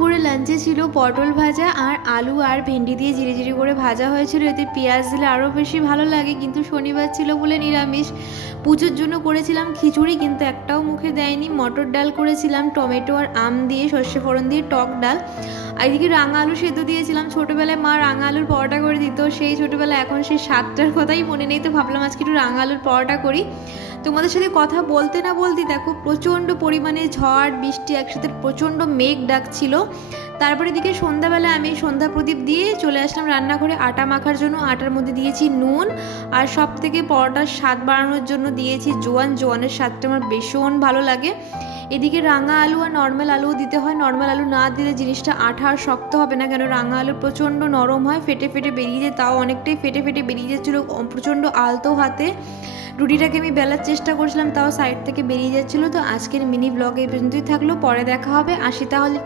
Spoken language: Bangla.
দুপুরে লাঞ্চে ছিল পটল ভাজা আর আলু আর ভেন্ডি দিয়ে জিরে জিরে করে ভাজা হয়েছিল। এতে পেঁয়াজ দিলে আরও বেশি ভালো লাগে, কিন্তু শনিবার ছিল বলে নিরামিষ। পুজোর জন্য করেছিলাম খিচুড়ি, কিন্তু একটাও মুখে দেয়নি। মটর ডাল করেছিলাম টমেটো আর আম দিয়ে, সর্ষে ফোড়ন দিয়ে টক ডাল। আর এদিকে রাঙা আলু সেদ্ধ দিয়েছিলাম। ছোটোবেলায় মা রাঙা আলুর পরোটা করে দিত, সেই ছোটোবেলায় এখন সেই স্বাদটার কথাই মনে নেই, তো ভাবলাম আজকে একটু রাঙা আলুর পরোটা করি। তোমাদের সাথে কথা বলতে না বলতে দেখো প্রচণ্ড পরিমাণে ঝড় বৃষ্টি একসাথে প্রচণ্ড মেঘ ডাকছিল। তারপরে এদিকে সন্ধ্যাবেলা আমি সন্ধ্যা প্রদীপ দিয়ে চলে আসলাম রান্নাঘরে আটা মাখার জন্য। আটার মধ্যে দিয়েছি নুন, আর সব থেকে পরোটার স্বাদ বাড়ানোর জন্য দিয়েছি জোয়ান। জোয়ানের স্বাদটা আমার ভীষণ ভালো লাগে। এদিকে রাঙা আলু আর নর্মাল আলুও দিতে হয়। নর্মাল আলু না দিলে জিনিসটা আঠা আর শক্ত হবে না, কেন রাঙা আলু প্রচণ্ড নরম হয়, ফেটে ফেটে বেরিয়ে যায়। তাও অনেকটাই ফেটে ফেটে বেরিয়ে যাচ্ছিলো প্রচণ্ড আলতো হাতে। রুটিটাকে আমি বেলার চেষ্টা করছিলাম, তাও সাইড থেকে বেরিয়ে যাচ্ছিলো। তো আজকের মিনি ব্লগ এই পর্যন্তই থাকলো, পরে দেখা হবে। আসি তাহলে।